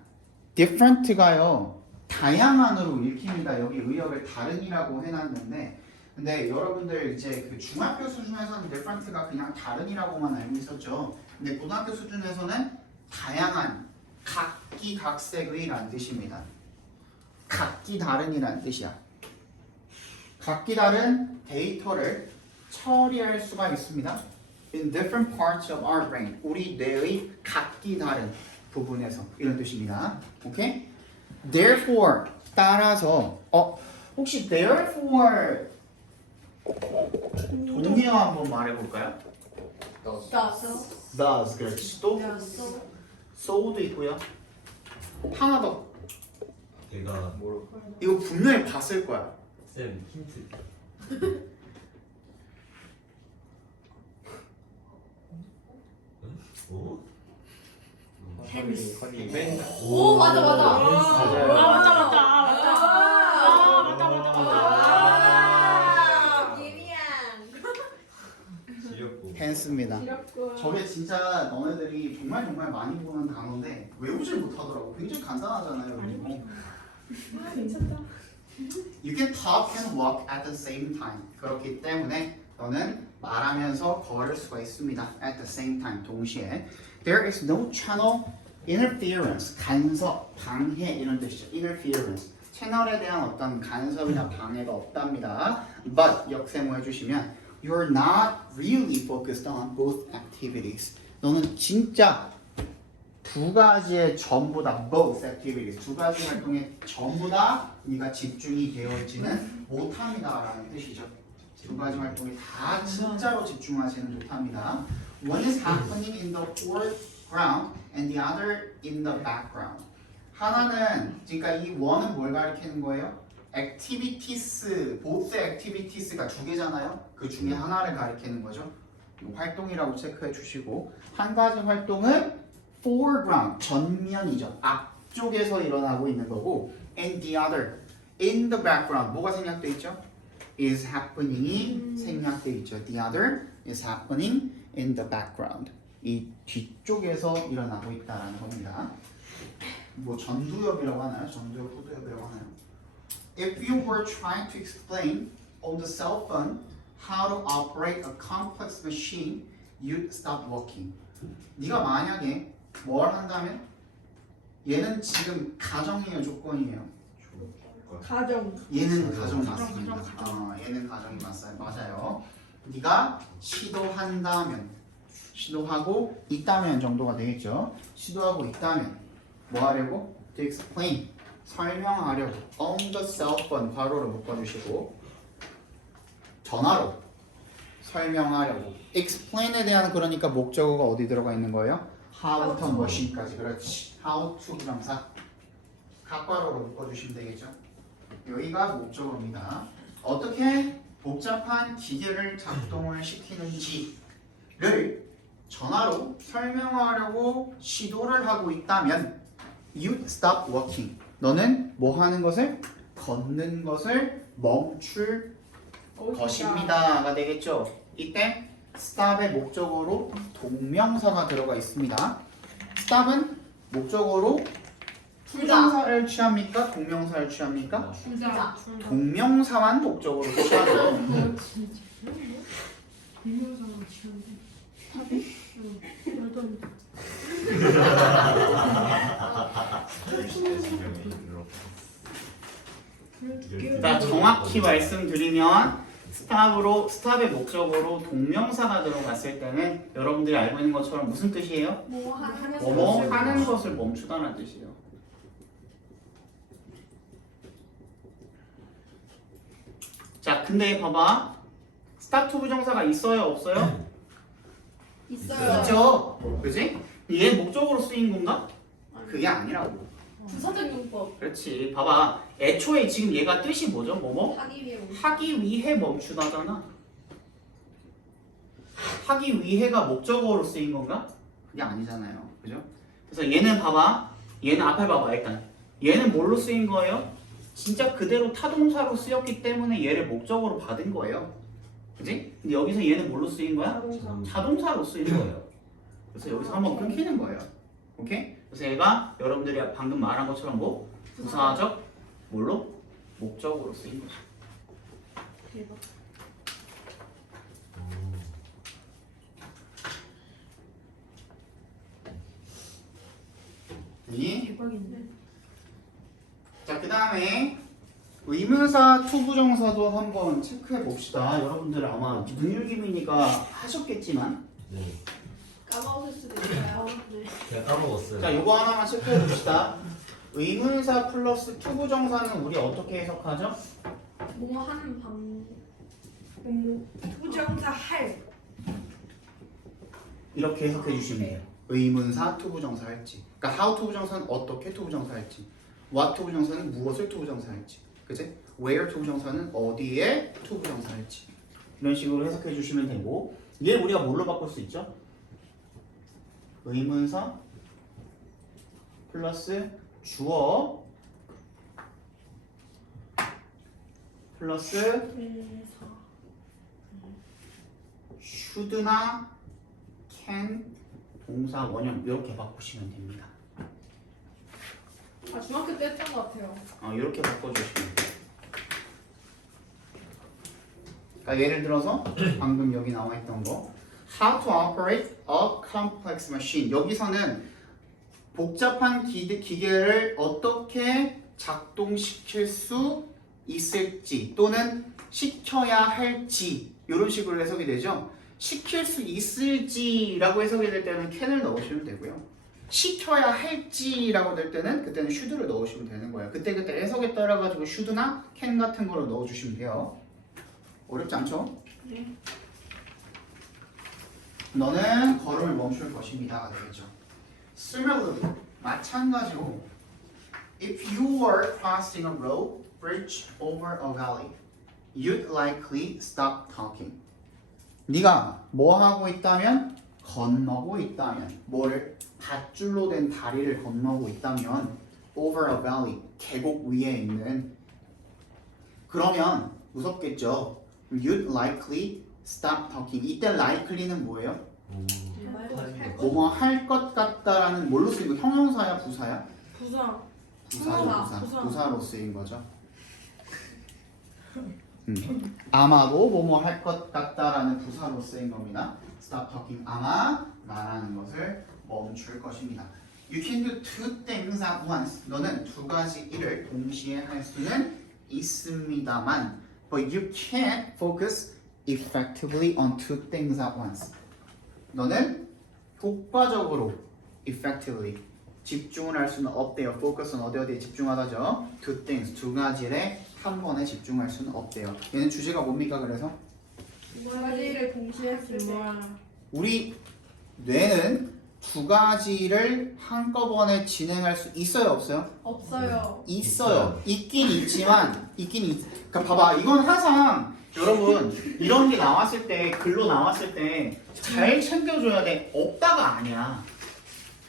different가요. 다양한으로 읽힙니다. 여기 의역을 다른이라고 해놨는데 근데 여러분들 이제 그 중학교 수준에서는 different가 그냥 다른이라고만 알고 있었죠. 근데 고등학교 수준에서는 다양한, 각기각색의라는 뜻입니다. 각기 다른이라는 뜻이야. 각기 다른 데이터를 처리할 수가 있습니다. In different parts of our brain. 우리 뇌의 각기 다른 부분에서 이런 뜻입니다. 오케이? Therefore 따라서 혹시 therefore 동의어 한번 말해볼까요? Does 그렇지. 또 so도 있고요. 하나 더. 내가 뭐로? 이거 분명히 봤을 거야. 쌤 힌트. 오? 허니 맨. 오, 맞아. 맞아요. 지렸고. 헨스입니다. 귀엽고. 저게 진짜 너네들이 정말 많이 보는 단어인데 외우질 못하더라고. 굉장히 간단하잖아요. 그리고 괜찮다. You can talk and walk at the same time. 그렇기 때문에 너는 말하면서 걸을 수가 있습니다. At the same time, 동시에. There is no channel interference, 간섭, 방해 이런 뜻이죠. Interference, 채널에 대한 어떤 간섭이나 방해가 없답니다. But 역세모 해주시면 You're not really focused on both activities. 너는 진짜 두 가지의 전부 다 both activities 두 가지 활동에 전부 다 네가 집중이 되어있지는 못합니다라는 뜻이죠. 두 가지 활동에 다 진짜로 집중하지는 못합니다. One is happening in the foreground and the other in the background. 하나는 그러니까 이 one은 뭘 가리키는 거예요? activities가 두 개잖아요. 그 중에 하나를 가리키는 거죠. 활동이라고 체크해 주시고 한 가지 활동은 foreground 전면이죠. 앞쪽에서 일어나고 있는 거고 and the other in the background 뭐가 생략돼 있죠? is happening이 생략돼 있죠. The other is happening in the background. 이 뒤쪽에서 일어나고 있다라는 겁니다. 뭐 전두엽이라고 하나요? 전두엽, 후두엽이라고 하나요? If you were trying to explain on the cell phone how to operate a complex machine, you'd stop working. 네가 만약에 뭘 한다면? 얘는 지금 가정이에요, 조건이에요? 가정. 얘는 가정 맞습니다. 얘는 가정이 맞아요. 네가 시도하고 있다면 정도가 되겠죠. 시도하고 있다면 뭐 하려고? To explain 설명하려고 on the cell phone 괄호를 묶어주시고 전화로 설명하려고 explain에 대한 그러니까 목적어가 어디 들어가 있는 거예요? how to machine까지 그렇지. how to 부정사 각괄호로 묶어주시면 되겠죠. 여기가 목적어입니다. 어떻게 복잡한 기계를 작동을 시키는지를 전화로 설명하려고 시도를 하고 있다면 you'd stop walking. 너는 뭐 하는 것을? 걷는 것을 멈출 것입니다가 되겠죠. 이때 stop의 목적어로 동명사가 들어가 있습니다. stop은 목적어로 투정사를 취합니까? 동명사를 취합니까? 둘다. 동명사만 목적어로 취하죠. 동영상으로 치는데. 말도 안 돼. 자, 정확히 말씀드리면 스탑의 목적어로 동명사가 들어갔을 때는 여러분들이 알고 있는 것처럼 무슨 뜻이에요? 뭐 하는 뭐뭐 하는 것을 멈추다는 뜻이에요. 자, 근데 봐봐. 스탑 투 부정사가 있어요, 없어요? 있어요. 있죠. 그지? 얘 목적으로 쓰인 건가? 그게 아니라고. 부사적 용법. 그렇지. 봐봐. 애초에 지금 얘가 뜻이 뭐죠? 뭐뭐? 하기 위해 하기 위해 멈추다잖아. 하기 위해가 목적어로 쓰인 건가? 그게 아니잖아요. 그죠? 그래서 얘는 봐봐. 얘는 앞에 봐봐 일단. 얘는 뭘로 쓰인 거예요? 진짜 그대로 타동사로 쓰였기 때문에 얘를 목적어로 받은 거예요. 그지? 근데 여기서 얘는 뭘로 쓰인 거야? 자동사로 쓰인 거예요. 그래서 여기서 한번 끊기는 거예요. 오케이? 그래서 얘가 여러분들이 방금 말한 것처럼 뭐? 부사적 뭘로? 목적으로 쓰인 거죠. 대박. 대박인데. 자, 그 다음에 의문사 투부정사도 한번 체크해 봅시다. 여러분들 아마 능률기민이가 하셨겠지만 네. 까먹을 수도 있어요. 제가 까먹었어요. 자, 요거 하나만 체크해 봅시다. 의문사 플러스 투부정사는 우리 어떻게 해석하죠? 뭐 하는 방. 부정사 할. 이렇게 해석해 주시면 돼요. 의문사 투부정사 할지. 그러니까 how 투부정사는 어떻게 투부정사 할지. what 투부정사는 무엇을 투부정사 할지. 그치? where 투부정사는 어디에 투부정사 할지. 이런 식으로 해석해 주시면 되고 얘 우리가 뭘로 바꿀 수 있죠? 의문사 플러스 주어 플러스 should나 can 동사 원형 이렇게 바꾸시면 됩니다. 아 중학교 때 했던 것 같아요. 이렇게 바꿔주시면 돼요. 그러니까 예를 들어서 방금 여기 나와 있던 거 How to operate a complex machine. 여기서는 복잡한 기계를 어떻게 작동시킬 수 있을지 또는 시켜야 할지 이런 식으로 해석이 되죠. 시킬 수 있을지라고 해석이 될 때는 can을 넣으시면 되고요. 시켜야 할지라고 될 때는 그때는 should를 넣으시면 되는 거예요. 그때그때 해석에 따라 가지고 should나 can 같은 거를 넣어주시면 돼요. 어렵지 않죠? 네. 너는 걸음을 멈출 것입니다가 되겠죠. Similarly, 마찬가지로 if you were crossing a road, bridge over a valley, you'd likely stop talking. 네가 뭐 하고 있다면? 건너고 있다면 뭐를? 밧줄로 된 다리를 건너고 있다면 over a valley, 계곡 위에 있는 그러면 무섭겠죠. You'd likely stop talking. 이때 likely는 뭐예요? 뭐뭐 할 것 같다라는 뭘로 쓰인 거? 형용사야 부사야? 부상. 부사. 부사로 쓰인 거죠. 아마도 뭐뭐 할 것 같다라는 부사로 쓰인 겁니다. Stop talking. 아마 말하는 것을 멈출 것입니다. You can do two things at once. 너는 두 가지 일을 동시에 할 수는 있습니다만, but you can't focus effectively on two things at once. 너는 효과적으로 effectively 집중을 할 수는 없대요. focus은 어디에 집중하다죠. two things 두 가지 일에 한 번에 집중할 수는 없대요. 얘는 주제가 뭡니까? 그래서 두 가지를 동시에 했을 때 우리 뇌는 두 가지를 한꺼번에 진행할 수 있어요, 없어요? 없어요. 있어요. 있긴 있지만 그러니까 봐봐. 이건 항상 여러분 이런 게 나왔을 때 글로 나왔을 때 잘 챙겨줘야 돼. 없다가 아니야.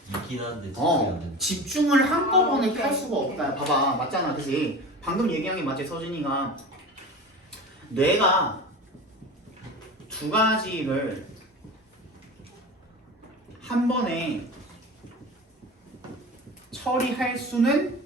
있긴 한데 집중이 안 돼. 집중을 한꺼번에 할 수가 없다. 봐봐, 맞잖아, 그지? 방금 얘기한 게 맞지, 서진이가. 뇌가 두 가지를 한 번에 처리할 수는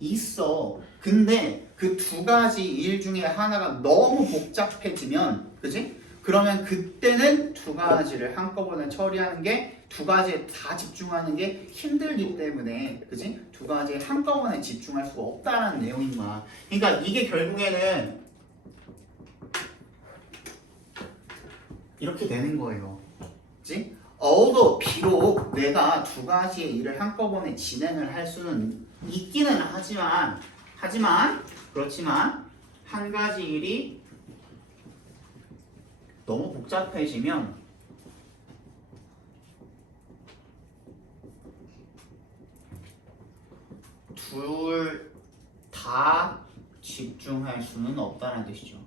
있어. 근데 그 두 가지 일 중에 하나가 너무 복잡해지면, 그지? 그러면 그때는 두 가지를 한꺼번에 처리하는 게 두 가지에 다 집중하는 게 힘들기 때문에, 그지? 두 가지에 한꺼번에 집중할 수가 없다는 내용인 거야. 그러니까 이게 결국에는 이렇게 되는 거예요. 그지? although 비록 내가 두 가지의 일을 한꺼번에 진행을 할 수는 있기는 그렇지만 한 가지 일이 너무 복잡해지면 둘 다 집중할 수는 없다는 뜻이죠.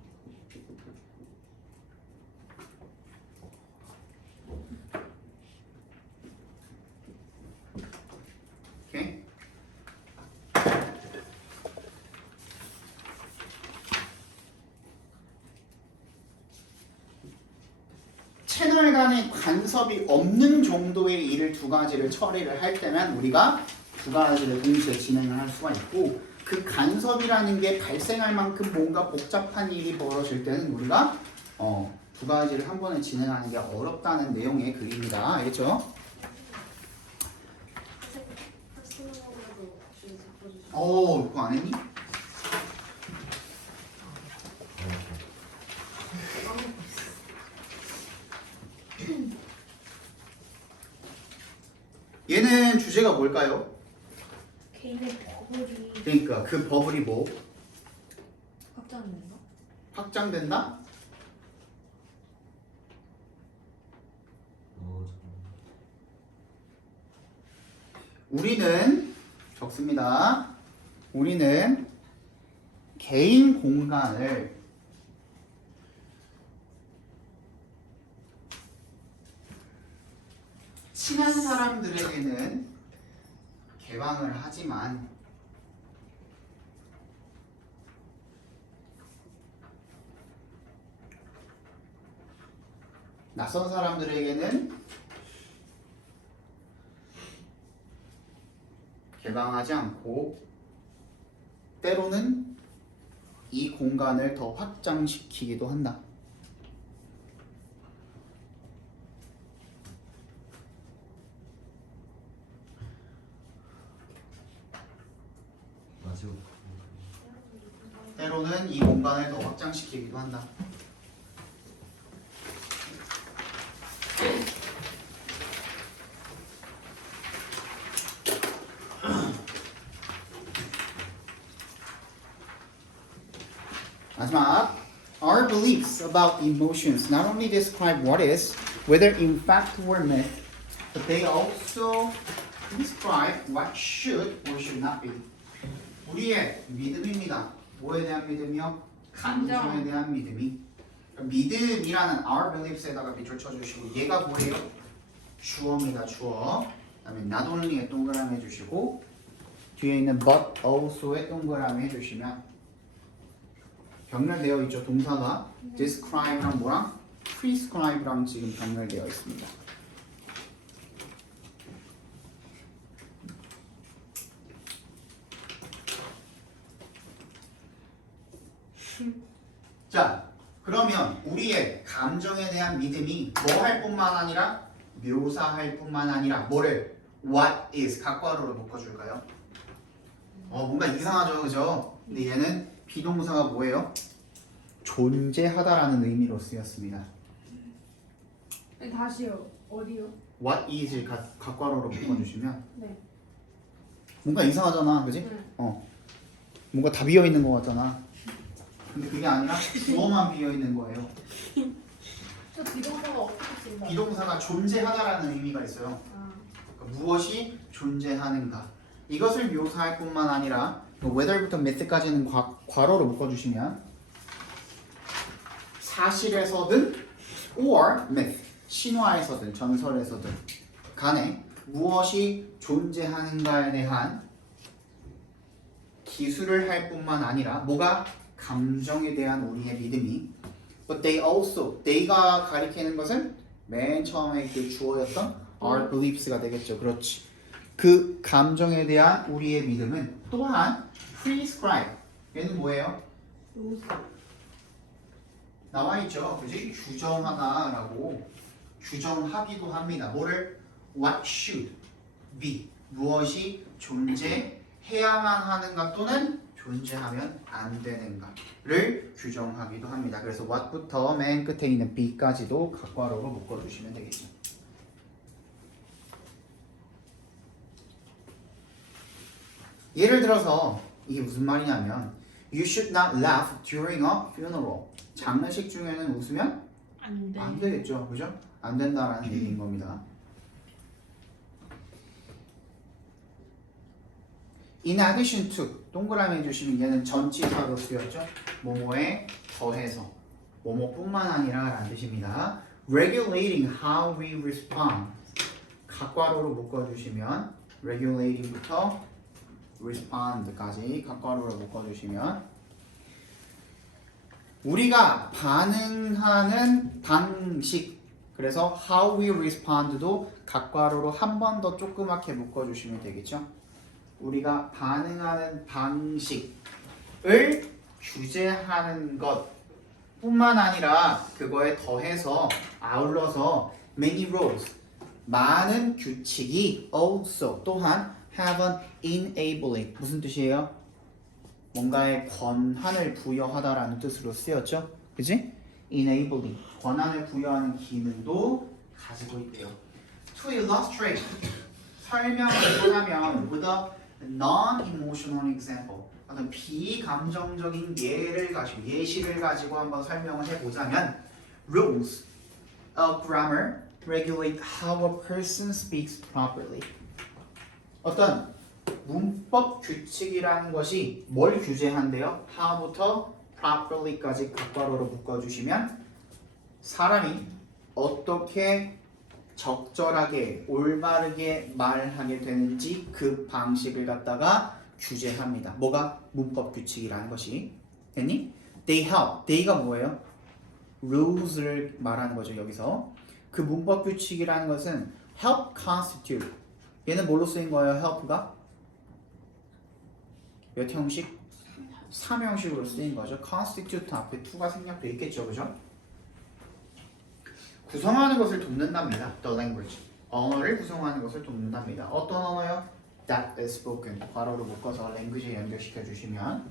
오케이? 채널 간의 간섭이 없는 정도의 일을 두 가지를 처리를 할 때면 우리가 두 가지를 동시에 진행을 할 수가 있고, 그 간섭이라는 게 발생할 만큼 뭔가 복잡한 일이 벌어질 때는 우리가 두 가지를 한 번에 진행하는 게 어렵다는 내용의 글입니다. 알겠죠? 그거 안 했니? 얘는 주제가 뭘까요? 개인의 버블이 그러니까 그 버블이 뭐? 확장된다. 확장된다? 우리는 적습니다. 우리는 개인 공간을 친한 사람들에게는 개방을 하지만 낯선 사람들에게는 개방하지 않고 때로는 이 공간을 더 확장시키기도 한다. 때로는 이 공간을 더 확장시키기도 한다. 마지막. Our beliefs about emotions not only describe what is, whether in fact or myth, but they also describe what should or should not be. 우리의 믿음입니다. 뭐에 대한 믿음이요? 감정에 대한 믿음이. 믿음이라는 our beliefs에다가 밑줄 쳐주시고 얘가 뭐예요? 주어입니다. 주어. 그다음에 not only에 동그라미 해주시고 뒤에 있는 but also에 동그라미 해주시면 병렬되어 있죠. 동사가 describe랑 뭐랑 prescribe랑 지금 병렬되어 있습니다. 자, 그러면 우리의 감정에 대한 믿음이 뭐 할 뿐만 아니라 묘사할 뿐만 아니라 뭐를 what is 각괄호로 묶어줄까요? 뭔가 이상하죠, 그죠? 근데 얘는 비동사가 뭐예요? 존재하다라는 의미로 쓰였습니다. 네, 다시요. 어디요? What is를 각괄호로 묶어주시면 네. 뭔가 이상하잖아, 그지? 네. 뭔가 다 비어 있는 것 같잖아. 근데 그게 아니라 주어만 비어 있는 거예요. 저 비동사가 없었습니다. 비동사가 존재하다라는 의미가 있어요. 그러니까 무엇이 존재하는가. 이것을 묘사할 뿐만 아니라 whether부터 myth까지는 괄호로 묶어주시면 사실에서든 or myth, 신화에서든 전설에서든 간에 무엇이 존재하는가에 대한 기술을 할 뿐만 아니라 뭐가 감정에 대한 우리의 믿음이 but they also, they가 가리키는 것은 맨 처음에 그 주어였던 our beliefs가 되겠죠. 그렇지. 그 감정에 대한 우리의 믿음은 또한 prescribe. 얘는 뭐예요? 나와 있죠. 그지? 규정하다라고 규정하기도 합니다. 뭐를? What should be. 무엇이 존재해야만 하는가 또는 존재하면 안 되는가를 규정하기도 합니다. 그래서 what부터 맨 끝에 있는 be까지도 각괄호로 묶어주시면 되겠죠. 예를 들어서 이게 무슨 말이냐면 You should not laugh during a funeral. 장례식 중에는 웃으면 안 되겠죠. 그죠? 안 된다라는 얘기인 겁니다. In addition to 동그라미 해주시면 얘는 전치사로 쓰였죠. 뭐뭐에 더해서 뭐뭐뿐만 아니라 라는 뜻입니다. Regulating how we respond 각괄호로 묶어주시면 regulating부터 respond까지 각괄호로 묶어주시면 우리가 반응하는 방식 그래서 how we respond도 각괄호로 한 번 더 조그맣게 묶어주시면 되겠죠. 우리가 반응하는 방식을 규제하는 것 뿐만 아니라 그거에 더해서 아울러서 many rules 많은 규칙이 also 또한 have an enabling 무슨 뜻이에요? 뭔가의 권한을 부여하다라는 뜻으로 쓰였죠. 그지? enabling 권한을 부여하는 기능도 가지고 있대요. To illustrate 설명을 하자면 with a non-emotional example 어떤 비감정적인 예를 가지고 예시를 가지고 한번 설명을 해보자면 rules of grammar regulate how a person speaks properly. 어떤 문법 규칙이라는 것이 뭘 규제한대요? how부터 properly까지 각괄호로 묶어주시면 사람이 어떻게 적절하게 올바르게 말하게 되는지 그 방식을 갖다가 규제합니다. 뭐가? 문법 규칙이라는 것이. 됐니? They help. they가 뭐예요? rules를 말하는 거죠. 여기서. 그 문법 규칙이라는 것은 help constitute. 얘는 뭘로 쓰인 거예요? help가? 몇 형식? 3형식으로 쓰인 거죠. constitute 앞에 to가 생략돼 있겠죠. 그죠? 구성하는 것을 돕는답니다. The language. 언어를 구성하는 것을 돕는답니다. 어떤 언어요? That is spoken. 괄호로 묶어서 language에 연결시켜 주시면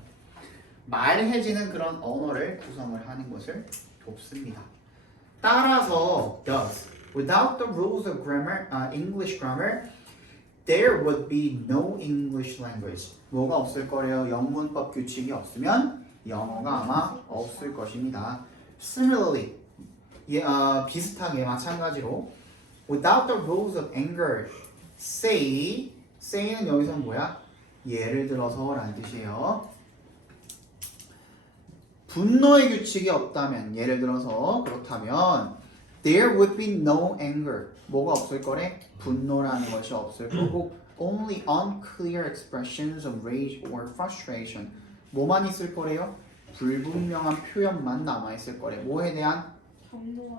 말해지는 그런 언어를 구성을 하는 것을 돕습니다. 따라서 thus, without the rules of grammar, English grammar, there would be no English language. 뭐가 없을 거래요? 영문법 규칙이 없으면 영어가 아마 없을 것입니다. Similarly, 비슷하게 마찬가지로 without the rules of anger, say는 여기서 뭐야? 예를 들어서 라는 뜻이에요. 분노의 규칙이 없다면, 예를 들어서 그렇다면 there would be no anger. 뭐가 없을 거래? 분노라는 것이 없을 거고 only unclear expressions of rage or frustration. 뭐만 있을 거래요? 불분명한 표현만 남아있을 거래. 뭐에 대한?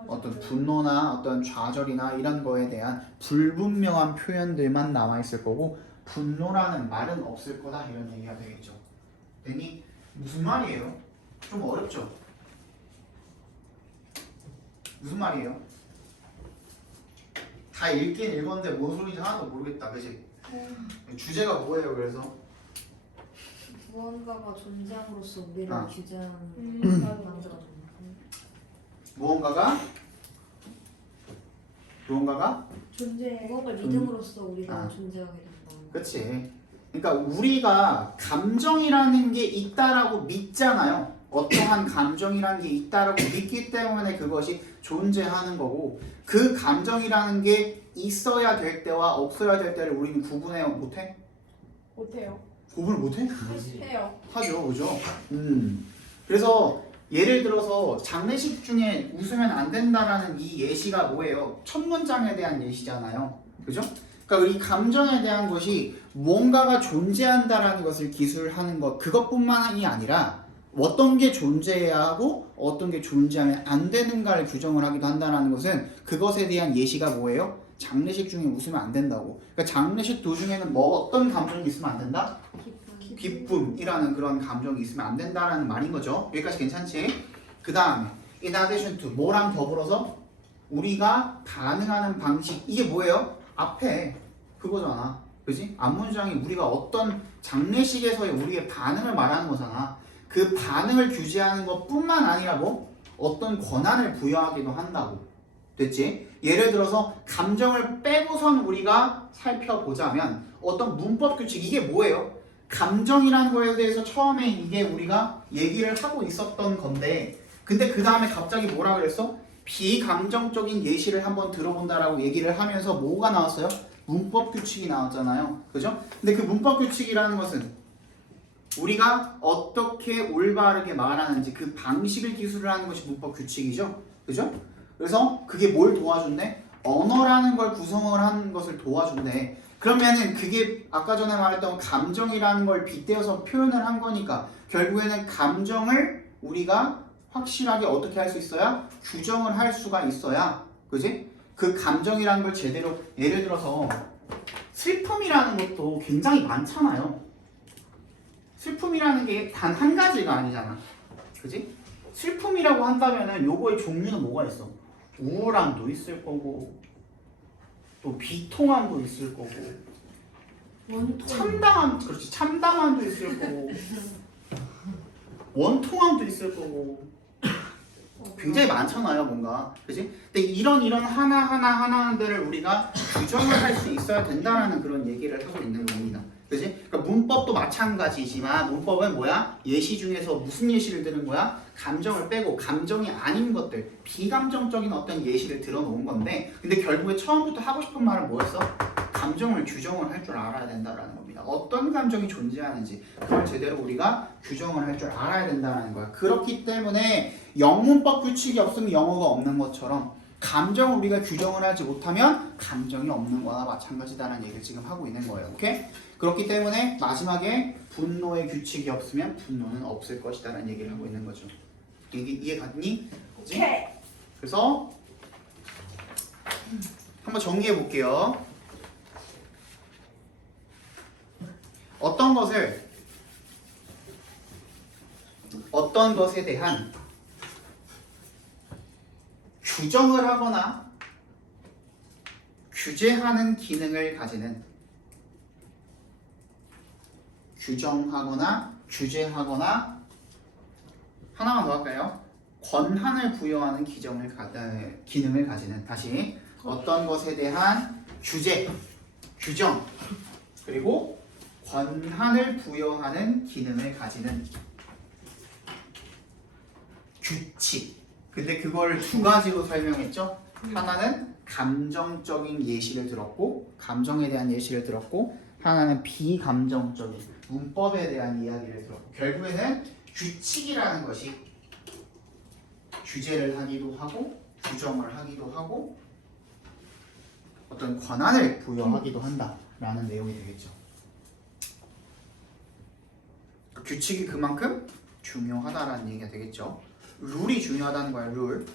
어떤 분노나 어떤 좌절이나 이런 거에 대한 불분명한 표현들만 남아있을 거고 분노라는 말은 없을 거다 이런 얘기가 되겠죠. 됐니? 무슨 말이에요? 좀 어렵죠? 무슨 말이에요? 다 읽긴 읽었는데 뭔 소리인지 하나도 모르겠다. 그치? 주제가 뭐예요 그래서? 무언가가 존재함으로써 우리를 아. 규제하는 만들어주는 무언가가 존재. 무언가를 믿음으로써 우리가 아. 존재하게 된다. 그치? 그러니까 우리가 감정이라는 게 있다라고 믿잖아요. 어떠한 감정이라는 게 있다라고 믿기 때문에 그것이 존재하는 거고 그 감정이라는 게 있어야 될 때와 없어야 될 때를 우리는 구분해요. 못해? 못해요. 구분을 못해? 해요. 하죠. 그죠? 그래서 예를 들어서 장례식 중에 웃으면 안 된다라는 이 예시가 뭐예요? 첫 문장에 대한 예시잖아요. 그죠? 그러니까 이 감정에 대한 것이 뭔가가 존재한다라는 것을 기술하는 것 그것뿐만이 아니라 어떤 게 존재해야 하고 어떤 게 존재하면 안 되는가를 규정을 하기도 한다는 것은 그것에 대한 예시가 뭐예요? 장례식 중에 웃으면 안 된다고. 그러니까 장례식 도중에는 뭐 어떤 감정이 있으면 안 된다? 기쁨이라는 그런 감정이 있으면 안 된다라는 말인 거죠. 여기까지 괜찮지? 그 다음에 in addition to 뭐랑 더불어서 우리가 반응하는 방식 이게 뭐예요? 앞에 그거잖아. 그지? 앞문장이 우리가 어떤 장례식에서의 우리의 반응을 말하는 거잖아. 그 반응을 규제하는 것뿐만 아니라 뭐 어떤 권한을 부여하기도 한다고. 됐지? 예를 들어서 감정을 빼고선 우리가 살펴보자면 어떤 문법 규칙 이게 뭐예요? 감정이라는 거에 대해서 처음에 이게 우리가 얘기를 하고 있었던 건데 근데 그 다음에 갑자기 뭐라 그랬어? 비감정적인 예시를 한번 들어본다라고 얘기를 하면서 뭐가 나왔어요? 문법 규칙이 나왔잖아요. 그죠? 근데 그 문법 규칙이라는 것은 우리가 어떻게 올바르게 말하는지 그 방식을 기술을 하는 것이 문법 규칙이죠. 그죠? 그래서 그게 뭘 도와준대? 언어라는 걸 구성을 하는 것을 도와준대. 그러면은 그게 아까 전에 말했던 감정이라는 걸 빗대어서 표현을 한 거니까 결국에는 감정을 우리가 확실하게 어떻게 할 수 있어야? 규정을 할 수가 있어야. 그지? 그 감정이라는 걸 제대로 예를 들어서 슬픔이라는 것도 굉장히 많잖아요. 슬픔이라는 게 단 한 가지가 아니잖아. 그지? 슬픔이라고 한다면은 요거의 종류는 뭐가 있어? 우울함도 있을 거고 또 비통함도 있을 거고 참담함도 있을 거고 원통함도 있을 거고 굉장히 많잖아요 뭔가 그지? 근데 이런 하나하나들을 우리가 규정을 할 수 있어야 된다라는 그런 얘기를 하고 있는 겁니다. 그지? 그러니까 문법도 마찬가지지만 문법은 뭐야? 예시 중에서 무슨 예시를 드는 거야? 감정을 빼고 감정이 아닌 것들 비감정적인 어떤 예시를 들어놓은 건데 근데 결국에 처음부터 하고 싶은 말은 뭐였어? 감정을 규정을 할 줄 알아야 된다라는 겁니다. 어떤 감정이 존재하는지 그걸 제대로 우리가 규정을 할 줄 알아야 된다는 거야. 그렇기 때문에 영문법 규칙이 없으면 영어가 없는 것처럼 감정을 우리가 규정을 하지 못하면 감정이 없는 거나 마찬가지다라는 얘기를 지금 하고 있는 거예요. 오케이? 그렇기 때문에 마지막에 분노의 규칙이 없으면 분노는 없을 것이다라는 얘기를 하고 있는 거죠. 이해 갔니? 오케이. 그래서 한번 정리해 볼게요. 어떤 것에 대한 규정을 하거나 규제하는 기능을 가지는 규정하거나 규제하거나 하나만 더 할까요? 권한을 부여하는 기능을 가지는 다시 어떤 것에 대한 규제, 규정 그리고 권한을 부여하는 기능을 가지는 규칙. 근데 그걸 두 가지로 설명했죠. 하나는 감정적인 예시를 들었고 감정에 대한 예시를 들었고 하나는 비감정적인 문법에 대한 이야기를 들었고 결국에는 규칙이라는 것이 규제를 하기도 하고 규정을 하기도 하고 어떤 권한을 부여하기도 한다라는 내용이 되겠죠. 규칙이 그만큼 중요하다라는 얘기가 되겠죠. 룰이 중요하다는 거야. 룰.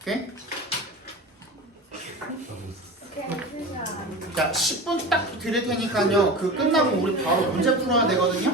오케이? 오케이, 시작. 자, 10분 딱 드릴 테니까요. 그 끝나고 우리 바로 문제 풀어야 되거든요.